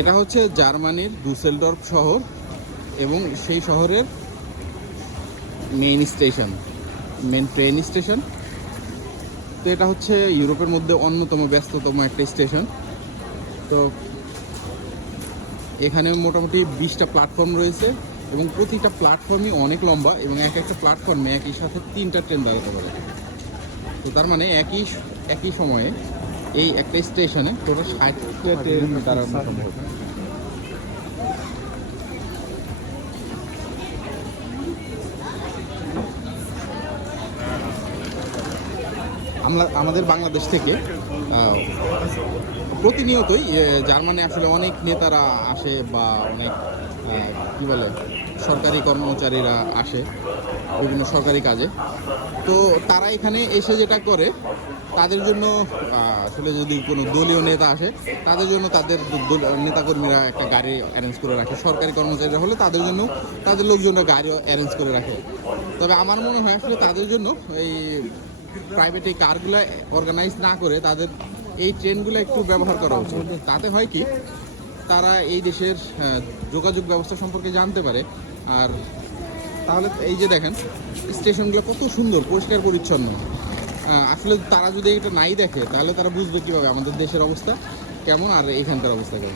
এটা হচ্ছে জার্মানির ডুসেলডর্ফ শহর এবং সেই শহরের main station, main train station. তো এটা হচ্ছে ইউরোপের মধ্যে অন্যতম ব্যস্ততম একটা স্টেশন। তো এখানে মোটামুটি বিশটা প্ল্যাটফর্ম রয়েছে এবং প্রতিটা প্ল্যাটফর্মই অনেক লম্বা এবং এক একটা প্ল্যাটফর্মে একই সাথে তিনটা ট্রেন দাঁড়াতে পারে তো তার মানে একই একই সময়ে এই একটা স্টেশনে টোটাল ষাটটা ট্রেন দাঁড়ানো সম্ভব। আমরা আমাদের বাংলাদেশ থেকে প্রতিনিয়তই জার্মানি আসলে অনেক নেতারা আসে বা অনেক কী বলে, সরকারি কর্মচারীরা আসে বিভিন্ন সরকারি কাজে। তো তারা এখানে এসে যেটা করে তাদের জন্য আসলে যদি কোনো দলীয় নেতা আসে, তাদের জন্য তাদের নেতাকর্মীরা একটা গাড়ি অ্যারেঞ্জ করে রাখে, সরকারি কর্মচারীরা হলে তাদের জন্য, তাদের লোকজনরা গাড়ি অ্যারেঞ্জ করে রাখে। তবে আমার মনে হয় আসলে তাদের জন্য এই প্রাইভেট এই কারগুলো অর্গানাইজ না করে তাদের এই ট্রেনগুলো একটু ব্যবহার করা উচিত। তাতে হয় কি, তারা এই দেশের যোগাযোগ ব্যবস্থা সম্পর্কে জানতে পারে। আর তাহলে এই যে দেখেন, স্টেশনগুলো কত সুন্দর, পরিষ্কার, পরিচ্ছন্ন। আসলে তারা যদি এটা নাই দেখে, তাহলে তারা বুঝবে কীভাবে আমাদের দেশের অবস্থা কেমন আর এখানকার অবস্থা কেমন।